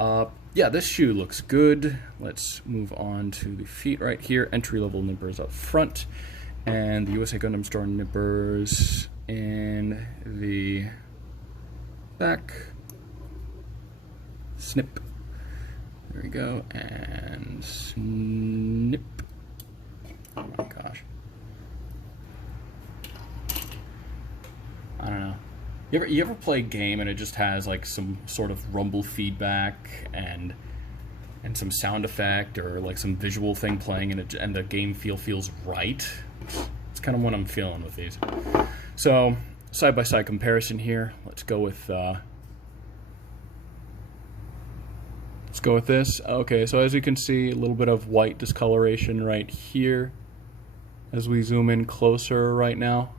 Yeah, this shoe looks good. Let's move on to the feet right here. Entry-level nippers up front, and the USA Gundam Store nippers in the back. Snip. There we go, and snip. Oh my gosh. I don't know. You ever play a game and it just has like some sort of rumble feedback and some sound effect or like some visual thing playing and the game feels right? It's kind of what I'm feeling with these. So side-by-side comparison here. Let's go with this. Okay, so as you can see, a little bit of white discoloration right here as we zoom in closer right now.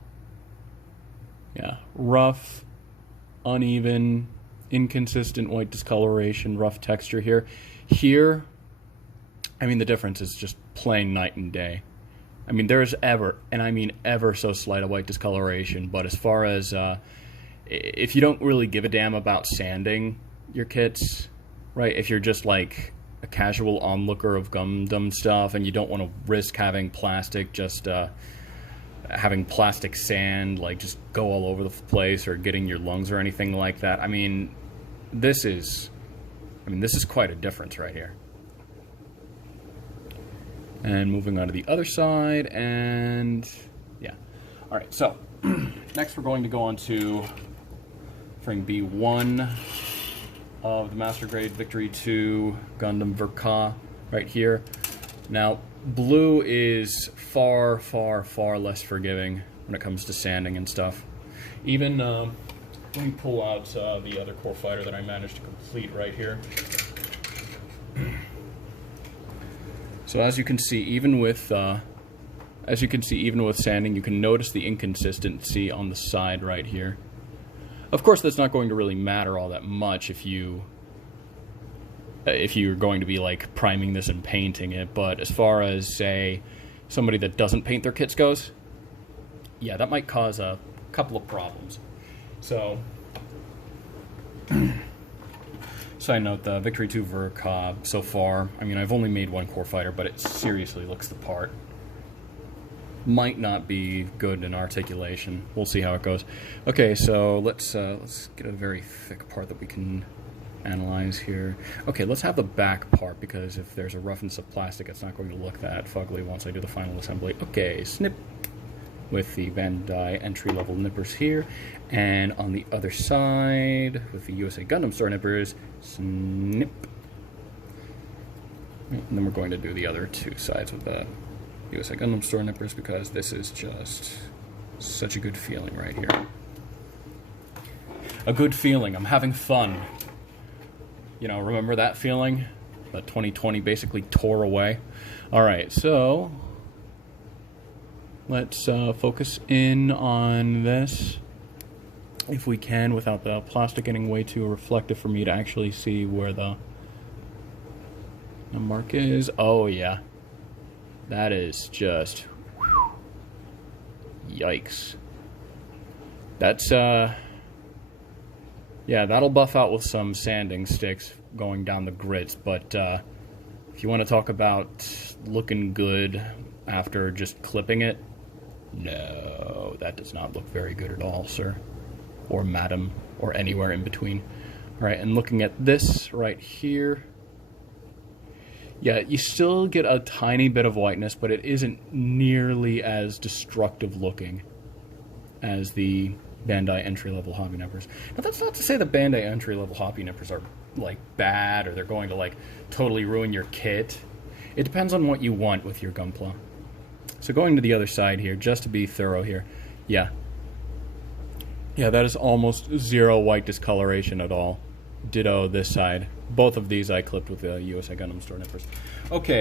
Yeah, rough, uneven, inconsistent white discoloration, rough texture here. Here, I mean, the difference is just plain night and day. I mean, there's ever, and I mean ever so slight a white discoloration, but as far as, if you don't really give a damn about sanding your kits, right, if you're just like a casual onlooker of Gundam stuff and you don't want to risk having plastic having plastic sand like just go all over the place or getting your lungs or anything like that. I mean, this is quite a difference right here. And moving on to the other side, and yeah. All right, so next we're going to go on to frame B1 of the Master Grade Victory 2 Gundam Verka right here. Now, blue is far, far, far less forgiving when it comes to sanding and stuff. Even, let me pull out the other core fighter that I managed to complete right here. So as you can see, even with sanding, you can notice the inconsistency on the side right here. Of course, that's not going to really matter all that much if you're going to be like priming this and painting it, but as far as, say, somebody that doesn't paint their kits goes, yeah, that might cause a couple of problems. So, side note, the Victory 2 Verka so far, I mean, I've only made one core fighter, but it seriously looks the part. Might not be good in articulation. We'll see how it goes. Okay, so let's get a very thick part that we can analyze here. Okay, let's have the back part, because if there's a roughness of plastic, it's not going to look that fugly once I do the final assembly. Okay, snip with the Bandai entry-level nippers here, and on the other side with the USA Gundam Store nippers, snip. And then we're going to do the other two sides with the USA Gundam Store nippers, because this is just such a good feeling right here. A good feeling. I'm having fun. You know, remember that feeling that 2020 basically tore away? All right, so let's focus in on this if we can without the plastic getting way too reflective for me to actually see where the mark is. Oh yeah, that is just yikes. That's yeah, that'll buff out with some sanding sticks going down the grits, but if you want to talk about looking good after just clipping it, no, that does not look very good at all, sir. Or madam, or anywhere in between. Alright, and looking at this right here, yeah, you still get a tiny bit of whiteness, but it isn't nearly as destructive looking as the Bandai entry-level hobby nippers. Now, that's not to say the Bandai entry-level hobby nippers are, like, bad, or they're going to, like, totally ruin your kit. It depends on what you want with your Gunpla. So going to the other side here, just to be thorough here, yeah. Yeah, that is almost zero white discoloration at all. Ditto this side. Both of these I clipped with the USA Gundam Store nippers. Okay.